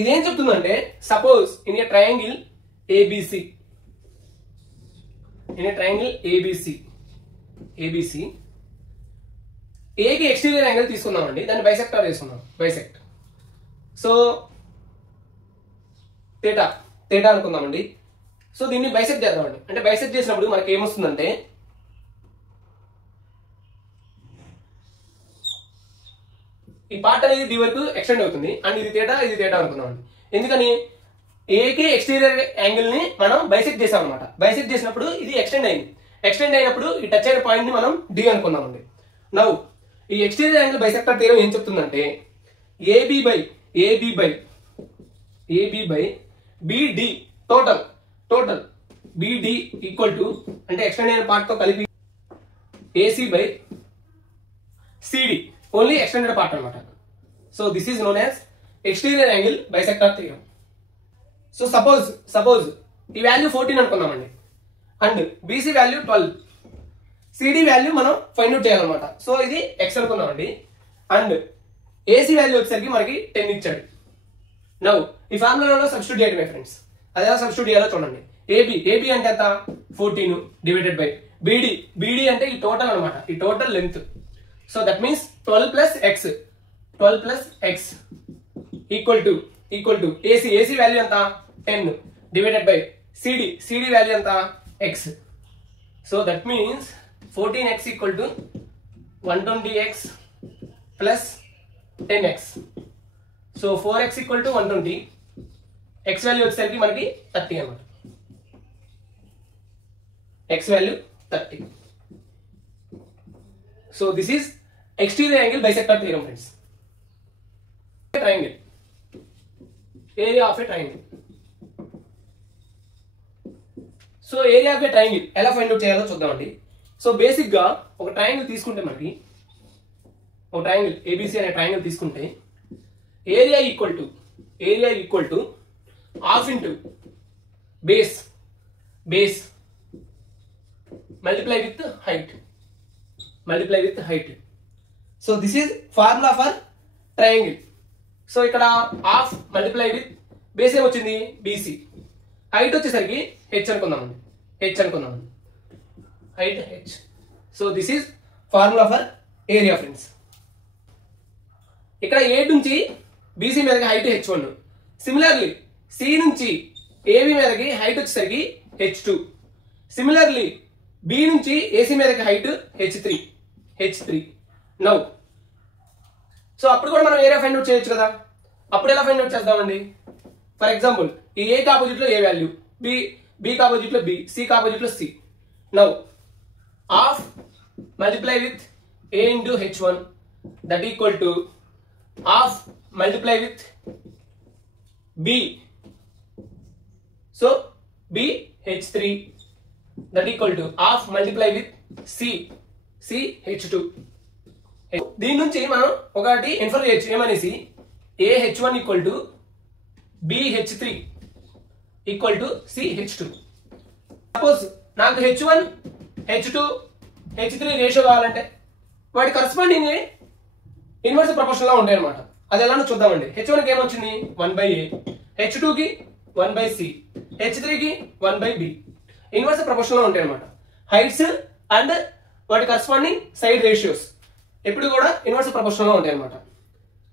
ఇదేం చెప్తుందంటే, suppose in a triangle ABC, ఏకి exterior angle తీసుకున్నామండి, దాన్ని bisector తీసుకున్నాం, bisect. సో theta అనుకుందామండి. సో దీన్ని బైసెక్ట్ చేద్దామండి. అంటే బైసెక్ట్ చేసినప్పుడు మనకి ఏమొస్తుందంటే ఈ పార్ట్ అనేది డి వరకు ఎక్స్టెండ్ అవుతుంది అండ్ ఇది థీటా అనుకుందామండి. ఎందుకని ఏకే ఎక్స్టీరియర్ యాంగిల్ ని మనం బైసెక్ట్ చేసాం అనమాట. బైసెక్ట్ చేసినప్పుడు ఇది ఎక్స్టెండ్ అయినప్పుడు ఈ టచ్ అయిన పాయింట్ ని మనం డి అనుకుందామండి. నౌ ఈ ఎక్స్టీరియర్ యాంగిల్ బైసెక్టర్ థీరం ఏం చెప్తుందంటే AB by BD total BD equal to, అంటే ఎక్స్టెండ్ అయిన పార్ట్ తో కలిపి AC by CD, only extended part అనమాట. So this is known as exterior angle bisector theorem. So suppose ఈ value 14 అనుకుందామండి and BC value 12, CD value మనం find out చేయాలన్నమాట. So ఇది x అనుకుందామండి అండ్ AC వాల్యూ వచ్చేసరికి మనకి 10 ఇచ్చాడు. నౌ ఈ ఫార్ములాలో సబ్స్టిట్యూట్ చేయడమే ఫ్రెండ్స్. అదే సబ్స్టిట్యూట్ చేయాలో చూడండి. AB అంటే ఎంత, 14 డివైడెడ్ బై BD అంటే ఈ టోటల్ అనమాట, ఈ total length. So that means 12 plus x equal to AC value ఎంత 10 డివైడెడ్ బై CD వాల్యూ ఎంత x. So that means 14x equal to 120x plus 10x. So 4x equal to 120, x value వచ్చేసరికి మనకి 30 అన్నమాట. x value 30. So this is exterior angle bisector theorem friends. Triangle, area of a triangle. So area of a triangle ఎలా find out చేయాలో చూద్దామండి. So basic గా ఒక triangle తీసుకుంటే మనకి ఒక ట్రయాంగిల్ ఏబిసి అనే ట్రయాంగిల్ తీసుకుంటే area equal to half into base multiply with height. So this is formula for triangle. So ఇక్కడ హాఫ్ మల్టిప్లై విత్ బేస్ ఏమొచ్చింది బీసీ, హైట్ వచ్చేసరికి హెచ్ అనుకుందామండి, height h. So this is formula for area friends. ఇక్కడ A నుంచి BC మీదకి height h1, similarly C నుంచి AB మీదకి height వచ్చేసరికి h2, సిమిలర్లీ బి నుంచి ఏసీ మీదకి హైట్ h3. నౌ సో అప్పుడు కూడా మనం ఏరియా ఫైండ్ అవుట్ చేయొచ్చు కదా. అప్పుడు ఎలా ఫైండ్ అవుట్ చేద్దామండి? ఫర్ ఎగ్జాంపుల్ ఈ ఏ ఆపోజిట్ లో ఏ వాల్యూ, బి ఆపోజిట్ లో బి, సి ఆపోజిట్ లో C. Now half multiply with a into h1 that equal to half multiply with b, so b h3 that equal to half multiply with c h2. దీని నుంచి మనం ఒకటి infer చేయొచ్చు ఏమనేసి a h1 equal to b h3 equal to c h2. Suppose నాకు h1 h2 h3 ratio కావాలంటే వాటి corresponding inverse proportion లో ఉంటాయి అనమాట. అది ఎలానో చూద్దామండి. h1 కి ఏమొచ్చింది 1/a, h2 కి 1/c, h3 కి 1/b. ఇన్వర్స్ ప్రపోర్షన్ లో ఉంటాయి అనమాట. హైట్స్ అండ్ వాటి కరస్పాండింగ్ సైడ్ రేషియోస్ ఎప్పుడు కూడా ఇన్వర్స్ ప్రపోర్షన్ లో ఉంటాయి అనమాట.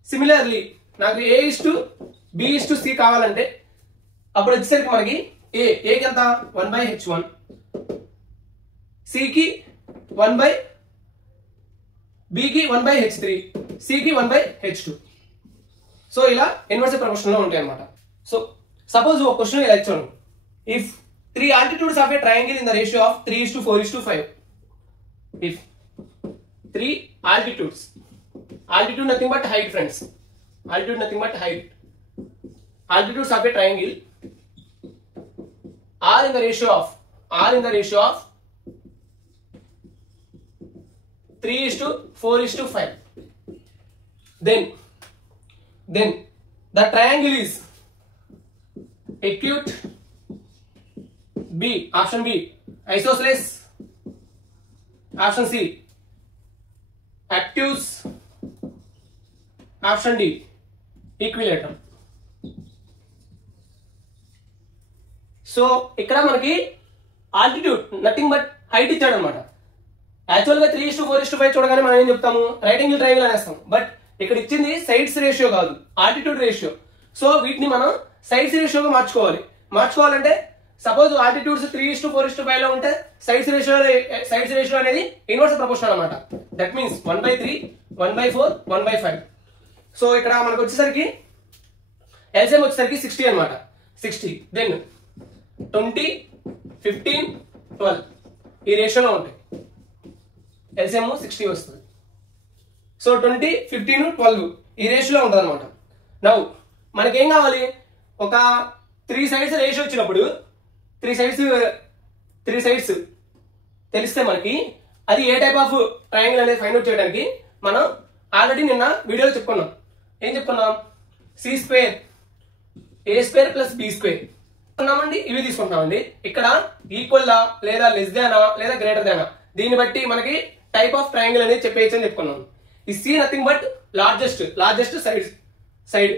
సిమిలర్లీ నాకు a:b:c కావాలంటే అప్పుడు వచ్చేసరికి మనకి a కి ఎంత 1/h1, c కి 1/b కి 1/h3, c కి 1/h2. సో ఇలా ఇన్వర్స్ ప్రపోర్షన్ లో ఉంటాయి అన్నమాట. సో సపోజ్ ఒక క్వశ్చన్ ఇలా ఇచ్చాను, if 3 altitudes of a triangle in the ratio of 3:4:5, if 3 altitudes, altitude nothing but height friends, altitude nothing but height, altitudes of a triangle are in the ratio of 3:4:5, then the triangle is acute B, option B isosceles, option C obtuse, option D equilateral. So ఇక్కడ మనకి altitude nothing but height ఇచ్చాడు అనమాట. Actual గా 3:4:5 చూడగానే మనం ఏం చెప్తాము, right angle triangle అనేస్తాం. But ఇక్కడ ఇచ్చింది సైడ్స్ రేషియో కాదు, ఆల్టిట్యూడ్ రేషియో. సో వీటిని మనం సైడ్స్ రేషియోగా మార్చుకోవాలంటే సపోజ్ ఆల్టిట్యూడ్స్ 3:4:5 లో ఉంటే సైడ్స్ రేషియో అనేది ఇన్వర్స్ ప్రపోర్షనల్ అనమాట. That means 1/3, 1/4, 1/5. సో ఇక్కడ మనకు వచ్చేసరికి ఎల్సిఎం వచ్చేసరికి 60 అనమాట. 60 దెన్ 20, 15, 12 ఈ రేషియోలో ఉంటాయి. ఎల్సిఎం 60 వస్తుంది. సో 20, 15, 12 ఈ రేషియోలో ఉంటుంది అనమాట. నౌ మనకేం కావాలి, ఒక 3 సైడ్స్ రేషియో వచ్చినప్పుడు 3 సైడ్స్ తెలిస్తే మనకి అది ఏ టైప్ ఆఫ్ ట్రయాంగిల్ అనేది ఫైండ్ అవుట్ చేయడానికి మనం ఆల్రెడీ నిన్న వీడియోలో చెప్పుకున్నాం. ఏం చెప్పుకున్నాం, c² a² + b² ఉన్నామండి. ఇవి తీసుకుంటామండి. ఇక్కడ ఈక్వల్ లేదా లెస్ దానా లేదా గ్రేటర్ దానా దీన్ని బట్టి మనకి టైప్ ఆఫ్ ట్రయాంగిల్ అనేది చెప్పేయచ్చు అని చెప్పుకున్నాం. ఈ C nothing but largest side.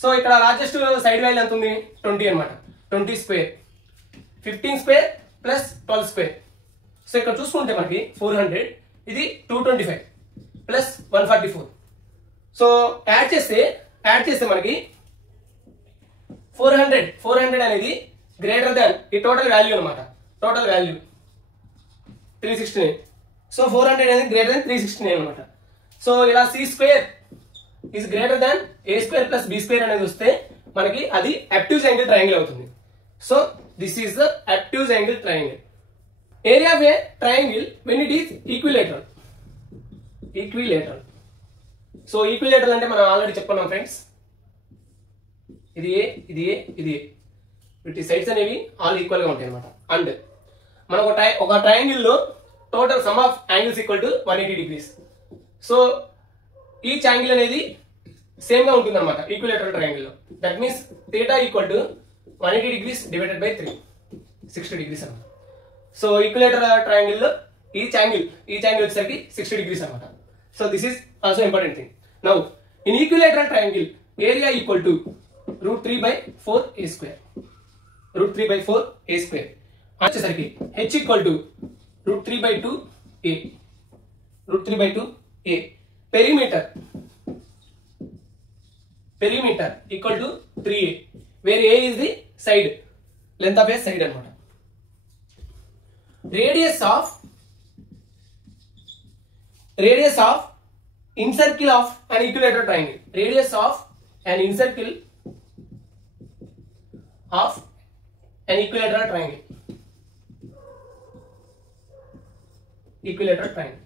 So ఇక్కడ లార్జెస్ట్ సైడ్ వాల్యూ ఎంత ఉంది 20 అనమాట. 20², 15² + 12². సో ఇక్కడ చూసుకుంటే మనకి 400, ఇది 225 + 144. సో యాడ్ చేస్తే మనకి 400 అనేది గ్రేటర్ దాన్ ఈ టోటల్ వాల్యూ అనమాట. Total value 369. సో 400 అనేది గ్రేటర్ దాన్ 369 అనమాట. సో ఇలా c² is greater than a² + b² అనేది వస్తే మనకి అది అబ్ట్యూజ్ యాంగిల్ ట్రయాంగిల్ అవుతుంది. So this is the అబ్ట్యూజ్ angle triangle. Area of a triangle when it is equilateral. So equilateral అంటే మనం ఆల్రెడీ చెప్పుకున్నాం ఫ్రెండ్స్, ఇది ఏ వీటి సైడ్స్ అనేవి ఆల్ ఈక్వల్ గా ఉంటాయి అనమాట. అండ్ మనకు ఒక ట్రయాంగిల్ లో total some of angles equal to 180 degrees. So each angle అనేది సేమ్ గా ఉంటుంది అనమాట ఈక్విలేటరల్ ట్రయాంగిల్ లో. That means theta equal to 180 degrees divided by 3 60 degrees అనమాట. సో ఈక్విలేటరల్ ట్రయాంగిల్ లో ఈచ్ యాంగిల్ వచ్చేసరికి 60 degrees అనమాట. So this is also important thing. Now in equilateral triangle area equal to √3/4a². √3/4a² వచ్చేసరికి h equal to √3/2a. √3/2a. perimeter equal to 3a, where a is the side, length of a side anamata. Radius of incircle of an equilateral triangle. Radius of an incircle of an equilateral triangle. Equilateral triangle.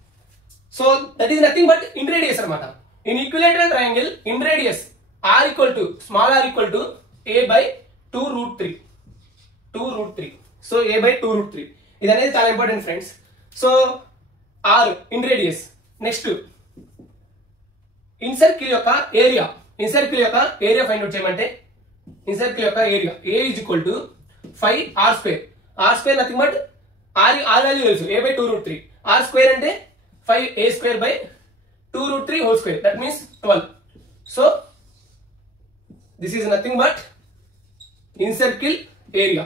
So that is nothing but inradius anamata. In equilateral triangle, inradius r equal to small r equal to a by 2√3. So a by 2√3. ఇది అనేది చాలా important friends. So r inradius. Next incircle యొక్క area find out చేయమంటే incircle యొక్క area a is equal to 5r². r² nothing but r value తెలుసు a by 2√3. r² అంటే 5a² by 2√3 whole square. That means 12. So this is nothing but incircle area.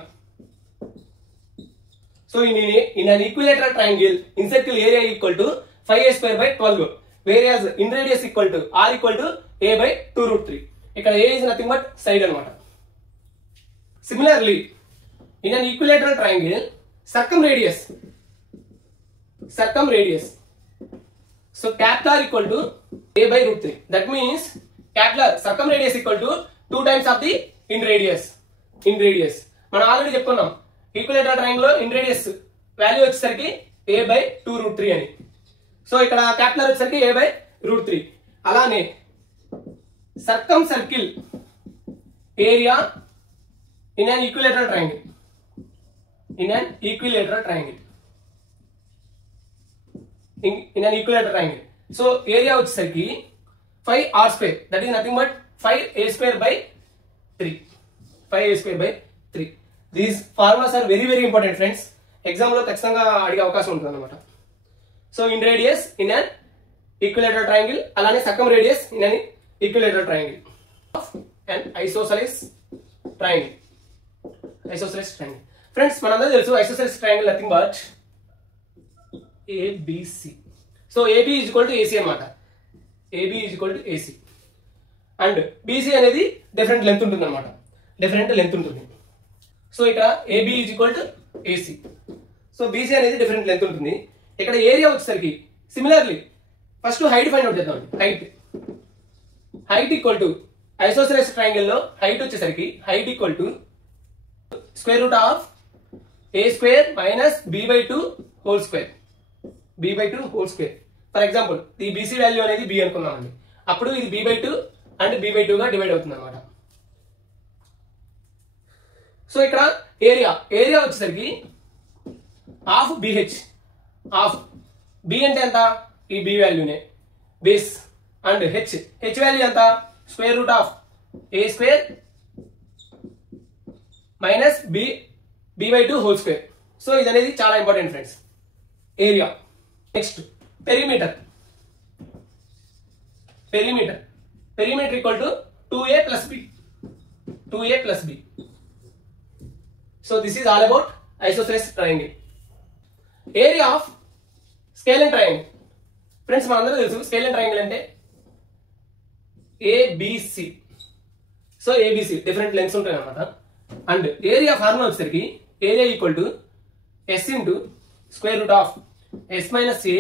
So in an equilateral triangle, incircle area equal to 5a² by 12, whereas in radius equal to r equal to a by 2√3. ఇక్కడ a is nothing but side అనమాట. Similarly, in an equilateral triangle, circumradius. So capital R equal to a by √3. That means capital R circumradius equal to 2 times of the inradius. మనం already చెప్పుకున్నాం equilateral triangle లో inradius value వచ్చేసరికి a by 2√3 అని. So ఇక్కడ capital R వచ్చేసరికి a by √3. అలానే circumcircle area in an equilateral triangle. In an equilateral triangle. So area వచ్చేసరికి 5r². That is nothing but 5a² by 3. 5a² by 3. These formulas are very very important friends. Exam లో ఖచ్చితంగా అడిగే అవకాశం ఉంటుంది అన్నమాట. So inradius in an equilateral triangle, అలానే circumradius in an equilateral triangle. An isosceles triangle. Friends మనందరూ తెలుసు isosceles triangle nothing but ABC. సో AB is equal to AC అన్నమాట. AB is equal to AC. And BC అనేది different length ఉంటుంది అనమాట. So ఇక్కడ AB is equal to AC. So BC అనేది different length ఉంటుంది. ఇక్కడ ఏరియా వచ్చేసరికి similarly first height find out చేద్దాం. Height equal to isosceles triangle లో హైట్ వచ్చేసరికి height equal to square root of a² minus b/2 whole square. b/2 whole square. For example ఈ BC value అనేది b అనుకున్నామండి. అప్పుడు ఇది b/2 and b/2 గా divide అవుతుంది అనమాట. సో ఇక్కడ ఏరియా వచ్చేసరికి హాఫ్ BH. హాఫ్ B అంటే ఎంత? ఈ B వాల్యూనే బేస్. అండ్ హెచ్ వాల్యూ ఎంత? Square root of a² minus b/2 whole square. So ఇది అనేది చాలా important friends. Area. Next perimeter equal to 2a plus b. So this is all about isosceles triangle. Area of scalene triangle. Friends మనందరూ తెలుసు scalene triangle అంటే ABC. So ABC different lengths ఉంటాయి అన్నమాట. And area formula వచ్చేసరికి area equal to s into square root of s minus a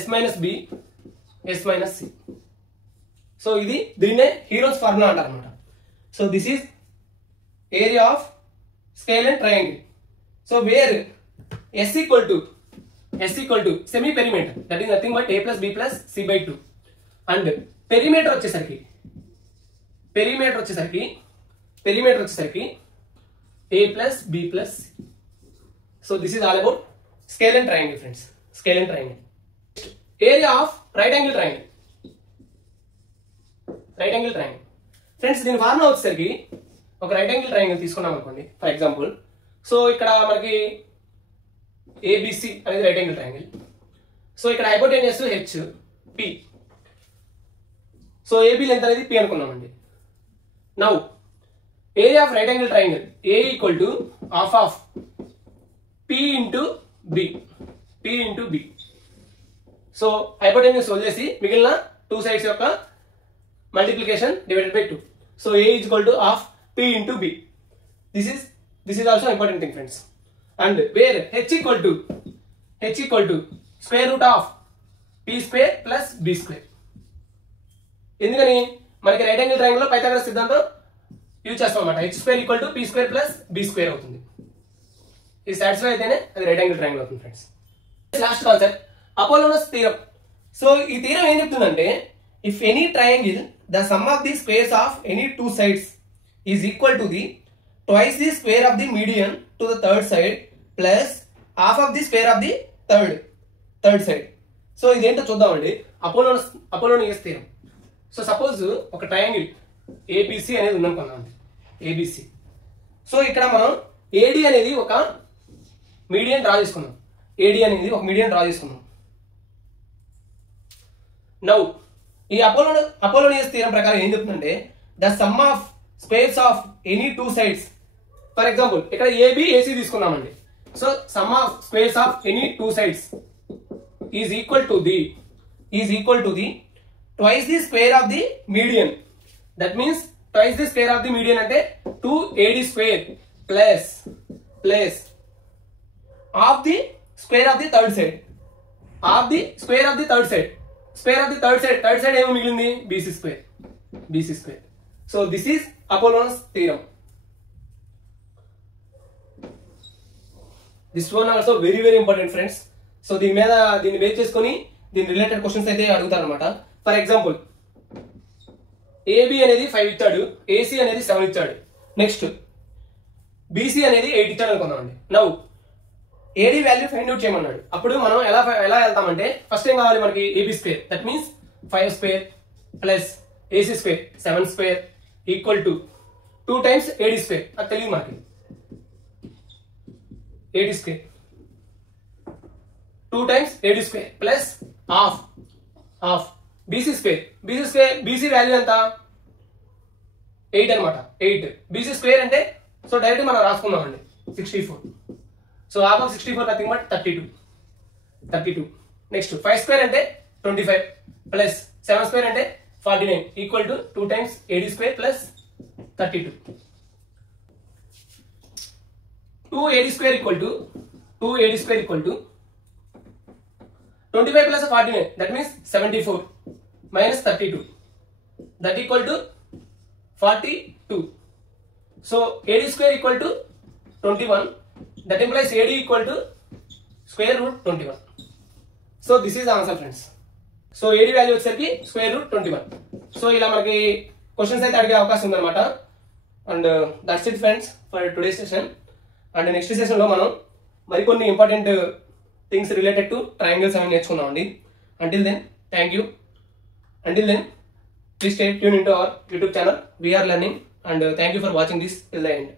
s minus b s minus c. So ఇది దీన్నే Heron's formula అంటారు అనమాట. So this is area of scalene triangle. So where s equal to semiperimeter, that is nothing but a plus b plus c/2. And perimeter వచ్చేసరికి a plus b plus c. So this is all about scalene triangle friends. Scalene triangle. Area of right angle triangle. Right angle triangle. Friends దీని formula వచ్చేసరికి ఒక right angle triangle తీసుకున్నాం అనుకోండి for example. So ఇక్కడ మనకి ABC అనేది right angle triangle. So ఇక్కడ hypotenuse h p. So AB length అనేది పి అనుకున్నామండి. Now area of right angle triangle A equal to half of p into b. P into b. So hypotenuse వదిలేసి మిగిలిన two sides యొక్క multiplication divided by 2. So A is equal to half p into b. This is also important thing friends. And where h equal to square root of P square plus b square. ఎందుకని మనకి right angle triangle లో Pythagoras సిద్ధాంతం use చేస్తాం అన్నమాట. H square equal to p square plus b square అవుతుంది. ఇది satisfy అయితేనే అది రైట్ యాంగిల్ ట్రయాంగిల్ అవుతుంది friends. Last concept Apollonius theorem. So ఈ థీరం ఏం చెప్తుందంటే if any triangle the sum of the squares of any two sides is equal to the twice the square of the median to the third side plus half of the square of the third side. So ఇదేంటో చూద్దామండి. Apollonius theorem. So suppose ఒక triangle ABC అనేది ఉందనుకున్నాం. ABC. So ఇక్కడ మనం AD అనేది ఒక median draw చేసుకున్నాం. Now ఈ అపోలోనియస్ థీరం ప్రకారం ఏం చెప్తుందంటే the sum of squares of any two sides. For example ఇక్కడ ఏబి ఏసీ తీసుకున్నామండి. So some of squares of any two sides is equal to the twice the square of the median. That means twice the square of the median అంటే 2AD square plus of the square of the third side. Square of the third side ఏమో మిగిలింది BC square. So this is Apollonius theorem. This one also very very important friends. సో దీన్ని base చేసుకొని దీని related questions అయితే అడుగుతారు అనమాట. For example AB అనేది 5 ఇచ్చాడు, ఏసీ అనేది 7 ఇచ్చాడు, నెక్స్ట్ బీసీ అనేది 8 ఇచ్చాడు అనుకున్నామండి. Now AD value find out చేయమన్నాడు. అప్పుడు మనం ఎలా వెళ్తామంటే ఫస్ట్ ఏం కావాలి మనకి AB square. That means 5 square plus AC square 7 square equal to 2 times AD square. అది తెలియదు మనకి. AD square 2 times AD square plus half BC square. BC value ఎంత 8 అనమాట. 8 బీసీ స్క్వేర్ అంటే సో డైరెక్ట్ మనం రాసుకుందామండి 64. So half of 64 nothing but 32. Next 5 square అంటే 25 plus 7 square అంటే 49 equal to 2 times AD square plus 32. 2AD square equal to 25 plus 49, that means 74 minus 32, that equal to 42. So AD square equal to 21, that implies AD equal to square root 21. So this is the answer friends. So AD value వచ్చేసరికి square root 21. So ఇలా మనకి questions అయితే అడిగే అవకాశం ఉందన్నమాట. And that's it friends for today session. And next session లో మనం మరికొన్ని important things related to triangles అవి నేర్చుకుందామండి. Until then, thank you. Until then, please stay tuned into our YouTube channel. We are learning, and thank you for watching this till the end.